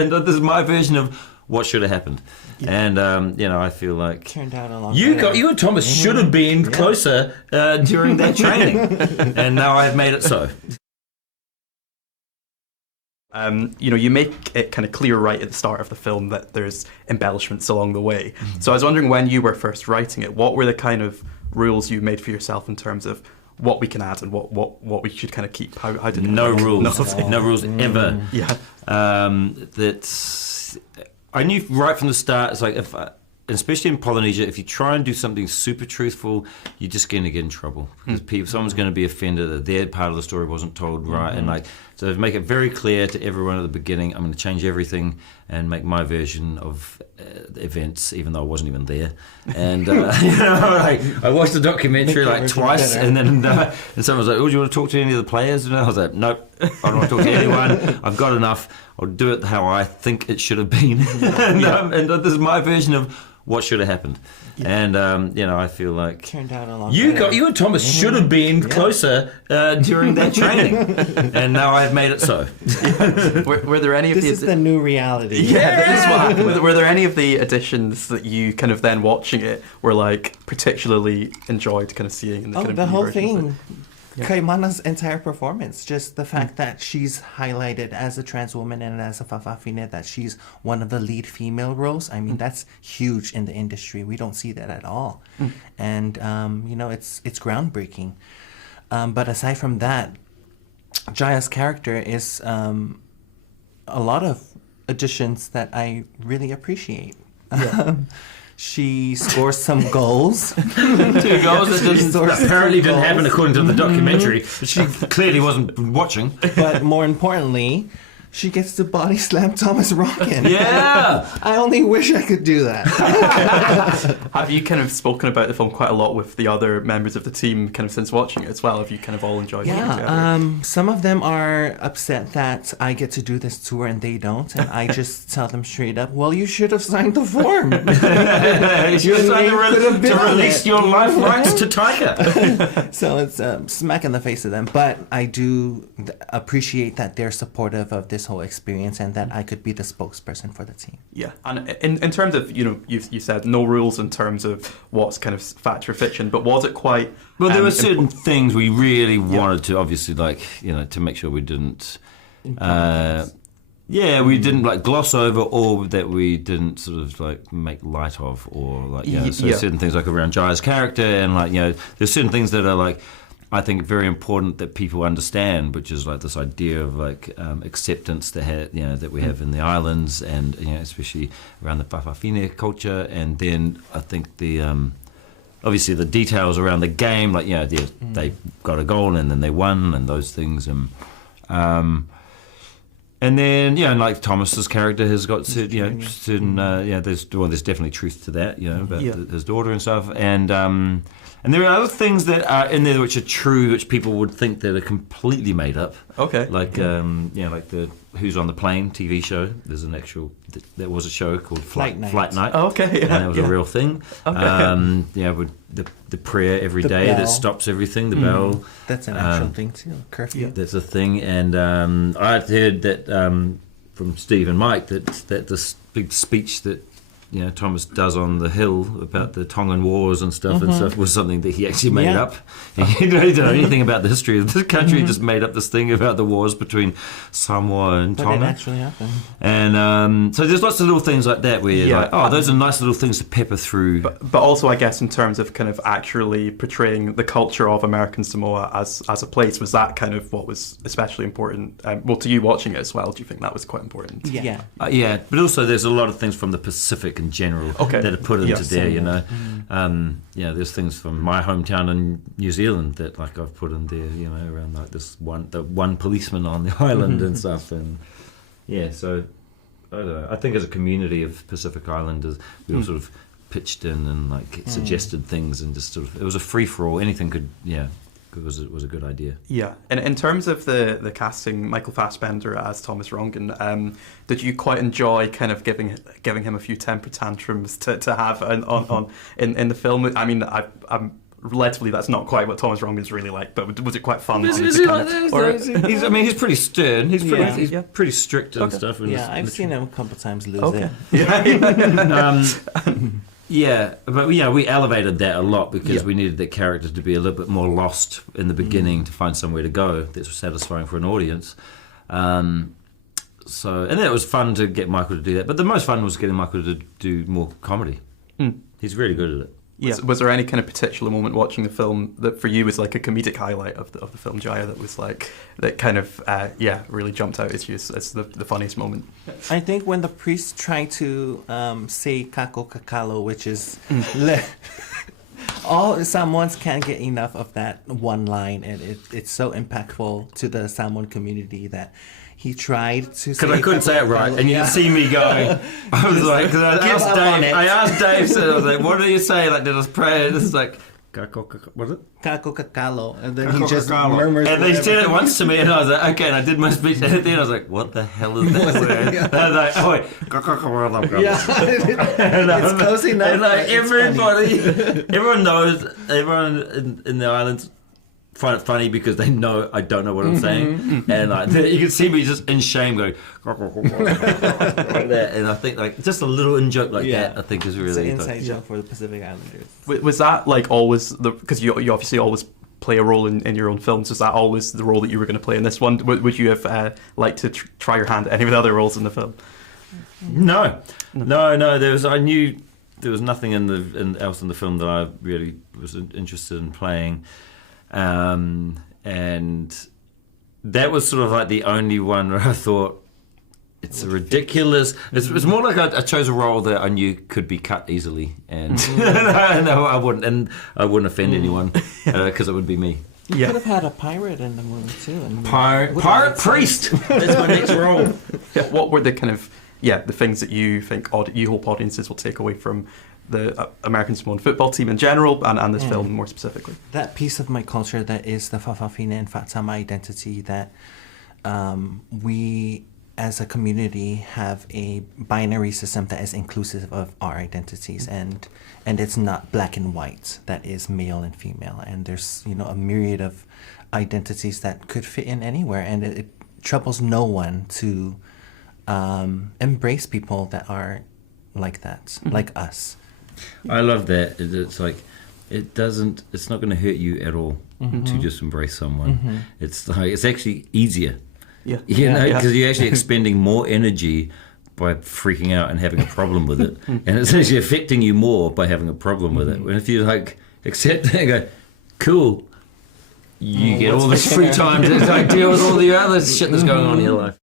And this is my version of what should have happened. Yeah. And, I feel like... Turned out a lot you better. You and Thomas should have been closer during that training. And now I've made it so. You make it kind of clear right at the start of the film that there's embellishments along the way. So I was wondering, when you were first writing it, what were the kind of rules you made for yourself in terms of what we can add and what we should kind of keep? How did no rules? No rules ever. Yeah. I knew right from the start. It's like especially in Polynesia, if you try and do something super truthful, you're just going to get in trouble because someone's going to be offended that their part of the story wasn't told right, and so to make it very clear to everyone at the beginning, I'm going to change everything and make my version of the events, even though I wasn't even there. And I watched the documentary twice, and then and someone was like, "Oh, do you want to talk to any of the players?" And I was like, "Nope, I don't want to talk to anyone. I've got enough. I'll do it how I think it should have been." And this is my version of what should have happened. And I feel like turned out a lot better. You and Thomas should have been closer during that training. And now I've made it so. Were there any of this is the new reality. This is what happened. Were there any of the additions that you kind of then watching it were like particularly enjoyed kind of seeing in the kind of the new whole version of thing. it? Yeah. Kaimana's entire performance, just the fact that she's highlighted as a trans woman and as a fa'afafine, that she's one of the lead female roles. I mean, that's huge in the industry. We don't see that at all. And, it's groundbreaking. But aside from that, Jaiyah's character is a lot of additions that I really appreciate. Yeah. She scores some goals. 2 goals that apparently didn't happen according to the documentary. She clearly wasn't watching. But more importantly, she gets to body slam Thomas Ronkin. Yeah! I only wish I could do that. Have you kind of spoken about the film quite a lot with the other members of the team kind of since watching it as well? Have you kind of all enjoyed it together? Some of them are upset that I get to do this tour and they don't. And I just tell them straight up, well, you should have signed the form. You should have signed to release your life rights to Taika. So it's smack in the face of them. But I do appreciate that they're supportive of this whole experience and that I could be the spokesperson for the team. Yeah, and in terms of, you said no rules in terms of what's kind of fact or fiction, but was it quite... Well, there were certain things we really wanted to, obviously, to make sure we didn't... we didn't gloss over, or that we didn't sort of make light of, or certain things around Jaiyah's character, and there's certain things that are I think very important that people understand, which is this idea of acceptance that we have in the islands, and especially around the fa'afafine culture, and then I think the obviously the details around the game, they got a goal and then they won and those things, and then Thomas's character has got certain there's definitely truth to that about his daughter and stuff, and there are other things that are in there which are true, which people would think that are completely made up. Okay. Like the Who's on the Plane TV show. There's an actual, there was a show called Flight Night. Oh, okay. And it was a real thing. Okay. With the prayer every day that stops everything, the bell. That's an actual thing too, curfew. That's a thing. And I had heard that from Steve and Mike that this big speech that Thomas does on the hill about the Tongan Wars and stuff was something that he actually made up. He didn't know anything about the history of this country. He just made up this thing about the wars between Samoa and Tonga. But it actually happened. And so there's lots of little things like that where you're those are nice little things to pepper through. But also, I guess, in terms of kind of actually portraying the culture of American Samoa as a place, was that kind of what was especially important? To you watching it as well, do you think that was quite important? Yeah. But also there's a lot of things from the Pacific in general that are put into there, there's things from my hometown in New Zealand that I've put in there, around the one policeman on the island and stuff, and so I don't know. I think as a community of Pacific Islanders, we all sort of pitched in and suggested things, and just sort of, it was a free for all. Anything could it was a good idea. Yeah, and in terms of the casting, Michael Fassbender as Thomas Ronkin, did you quite enjoy kind of giving him a few temper tantrums to have in the film? I mean, I'm led to believe that's not quite what Thomas Wrongman's really like, but was it quite fun? Is to he kind like of- that? or- He's, I mean, he's pretty stern. He's pretty, Yeah. he's Yeah. pretty strict and Okay. stuff. And Yeah, it's I've literally- seen him a couple times lose Okay. it. Yeah, but we elevated that a lot because Yeah. we needed the character to be a little bit more lost in the beginning to find somewhere to go that's satisfying for an audience. So, and it was fun to get Michael to do that. But the most fun was getting Michael to do more comedy. He's really good at it. Yeah. Was there any kind of particular moment watching the film that for you was like a comedic highlight of the film Jaiyah that was like that kind of really jumped out at you as the funniest moment? I think when the priest tried to say kako kakalo, which is all Samoans can't get enough of that one line, and it's so impactful to the Samoan community that he tried to say Because I couldn't say it right, and you can see me going. I was like, because Give up on it. I asked Dave, so I was like, what do you say? Like, did I pray? And this is like, what is it? kako kakalo, and then he just murmurs. And they whatever. said it once to me, and I was like, okay, and I did my speech, and then I was like, what the hell is that word? And I was like, oh wait, Yeah, it's close enough. and like but it's funny. everybody, everyone knows, everyone in the islands find it funny because they know I don't know what I'm saying, and like you can see me just in shame going like that, and I think like just a little in joke like Yeah. that I think is It's an really inside joke for the Pacific Islanders. Was that like always because you obviously always play a role in your own films? Was that always the role that you were going to play in this one? Would you have liked to try your hand at any of the other roles in the film? No. I knew there was nothing else in the film that I really was interested in playing, and that was sort of like the only one where I thought it's a ridiculous. It's more like I chose a role that I knew could be cut easily, and no, I wouldn't offend anyone because it would be me. You could have had a pirate in the movie too. And Pirate priest. That's my next role. Yeah, what were the kind of the things that you think you hope audiences will take away from the American Samoan football team in general and this film more specifically? That piece of my culture that is the Fa'afafine and Fa'atama identity, that we as a community have a binary system that is inclusive of our identities, and it's not black and white, that is male and female, and there's a myriad of identities that could fit in anywhere, and it troubles no one to embrace people that are like that, like us. I love that. It's like it's not going to hurt you at all to just embrace someone. It's like it's actually easier. Yeah, because you're actually expending more energy by freaking out and having a problem with it, and it's actually affecting you more by having a problem with it. And if you like accept it and go, cool, you get all this free time to like deal with all the other shit that's going on in your life.